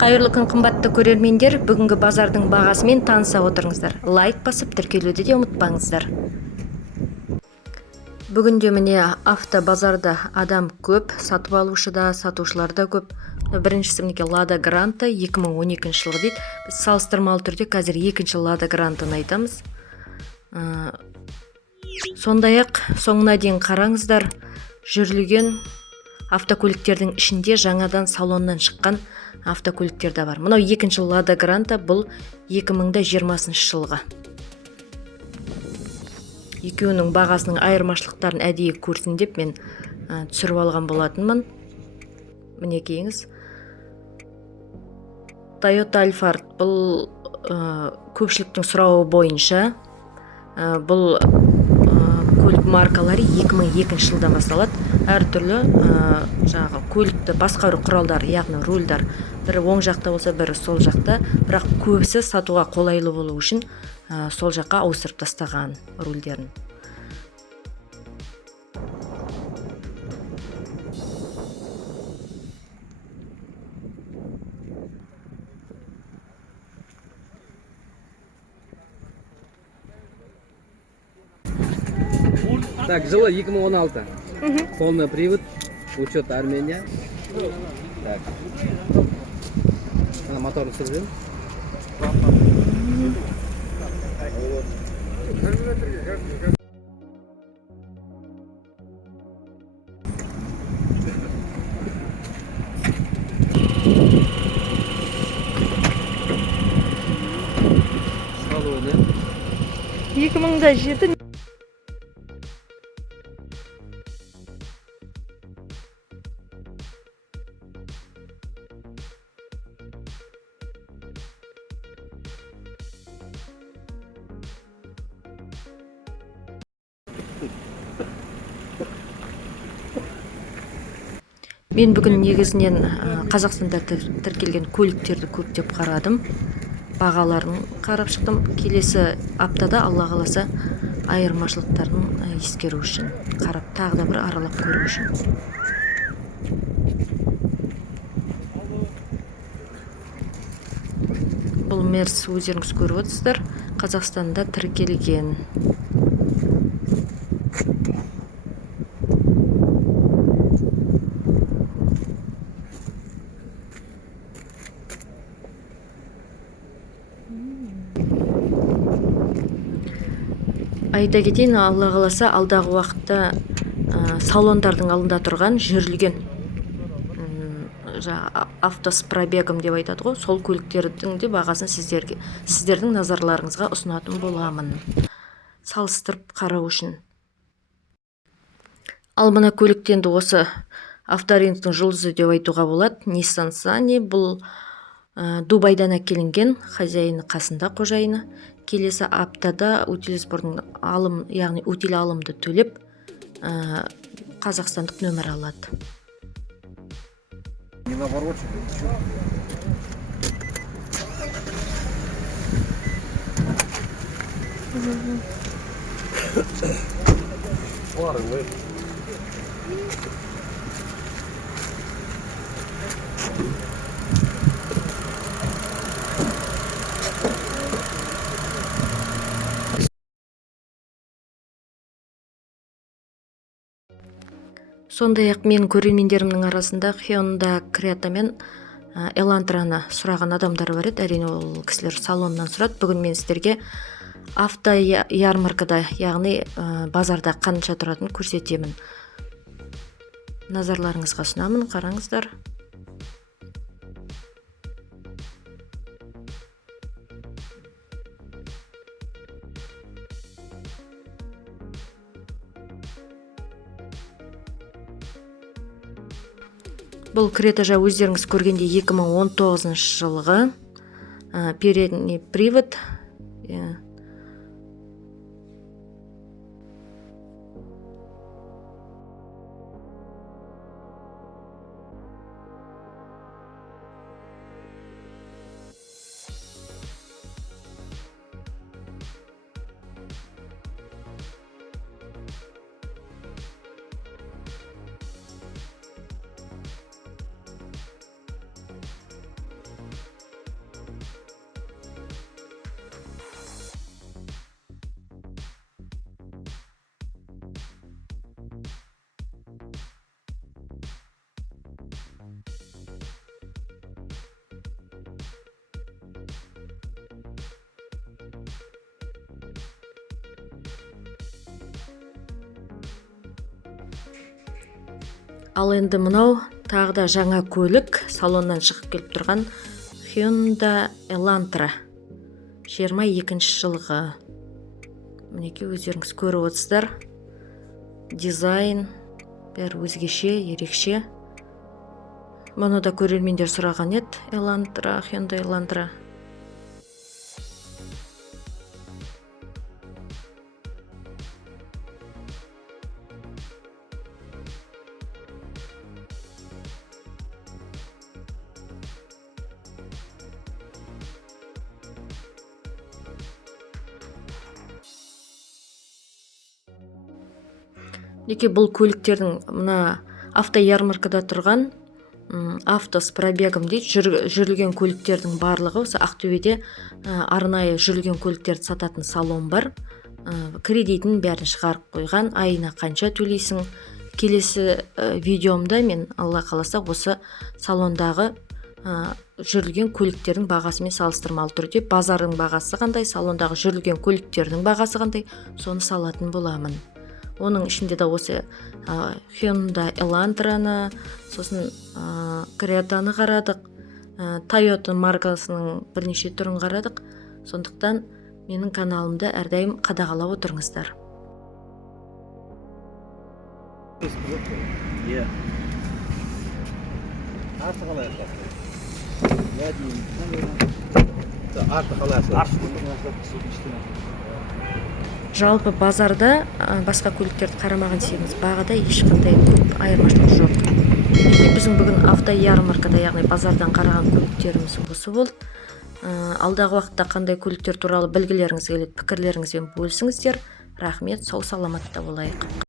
Қайырлы күн қымбатты көрермендер, бүгінгі базардың бағасымен таныса отырыңыздар. Лайк басып тіркелуді де ұмытпаңыздар. Бүгінде міне автобазарда адам көп, сатып алушы да, сатушылар да көп. Біріншісі мінекей Лада Гранта 2012 жылғы дейді. Біз салыстырмалы түрде қазір екінші Лада Грантаны айтамыз. Сондай-ақ соңына дейін қараңыздар, жүрілген автокөліктердің ішінде жаңадан салоннан шыққан автокөліктер де бар. Мынау екінші Лада Гранта, бұл 2020 жылғы. Екеуінің бағасының айырмашылықтарын әдейі көрсін деп мен түсіріп алған болатынмын. Мінекейіңіз. Toyota Alphard, бұл көпшіліктің сұрауы бойынша бұл көлік маркалары 2002 жылдан басталады. Әртүрлі жаңағы көлікті басқару құралдары, яғни рульдар, бірі оң жақта болса, бірі сол жақта, бірақ көбісі сатуға қолайлы болу үшін сол жаққа ауыстырып тастаған рульдерін. Так, жылы 2016. Полный привод, учет Армения. Так. Моторын сүрдім. Салоны. 2007. Мен бүгін негізінен Қазақстанда тіркелген көліктерді көптеп қарадым. Бағаларын қарап шықтым. Келесі аптада Алла қаласа айырмашылықтарын ескеру үшін, қарап тағы да бір аралап көру үшін. Бұл Мерс, өздеріңіз көріп отырсыздар, Қазақстанда тіркелген. Айта кетейін, Алла қаласа алдағы уақытта салондардың алдында тұрған жүрілген авто с пробегом деп айтады ғой, сол көліктердің де бағасын сіздердің назарларыңызға ұсынатын боламын, салыстырып қарау үшін. Ал мына көліктен де осы авторынктың жұлдызы деп айтуға болады. Nissan Sunny, бұл Дубайдан әкелінген, хозяйыны қасында қожайыны. Келесі аптада утилизбордың алым, яғни утил алымды төлеп, қазақстандық нөмір алады. Не наоборот, Сондай-ақ мен көрермендерімнің арасында Hyundai Creta мен Elantrаны сұраған адамдар бар еді. Әрине ол кісілер салоннан сұрады. Бүгін мен сіздерге авто ярмаркада, яғни базарда қанша тұратынын көрсетемін. Назарларыңызға ұсынамын, қараңыздар. Бұл Крета өздеріңіз көргенде 2019 жылғы передний привод. Ал енді мынау тағы да жаңа көлік, салоннан шығып келіп тұрған Hyundai Elantra 22 жылғы. Мінекей өздеріңіз көріп отырсыздар. Дизайн бәрі өзгеше, ерекше. Мұны да көрермендер сұраған еді. Hyundai Elantra. Неке бұл көліктердің мына автоярмаркада тұрған авто с пробегом дейді, жүрілген көліктердің барлығы осы Ақтөбеде арнайы жүрілген көліктерді сататын салон бар. Кредитін бәрін шығарып қойған, айына қанша төлейсің. Келесі видеомда мен алла қаласа осы салондағы жүрілген көліктердің бағасымен салыстырмалы түрде базардың бағасы қандай, салондағы жүрілген көліктердің бағасы қандай, соны салатын боламын. Оның ішінде де осы Hyundai Elantrаны, сосын Creta'ны қарадық, Toyota маркасының бірнеше түрін қарадық. Сондықтан менің каналымды әрдайым қадағалап отырыңыздар. Жалпы базарда басқа көліктерді қарамаған себебіміз бағада ешқандай көп айырмашылық жоқ. Біздің бүгін автоярмаркада, яғни базардан қараған көліктеріміз осы болды. Алдағы уақытта қандай көліктер туралы білгілеріңіз келеді, пікірлеріңізбен бөлісіңіздер. Рахмет, сау саламатта болайық.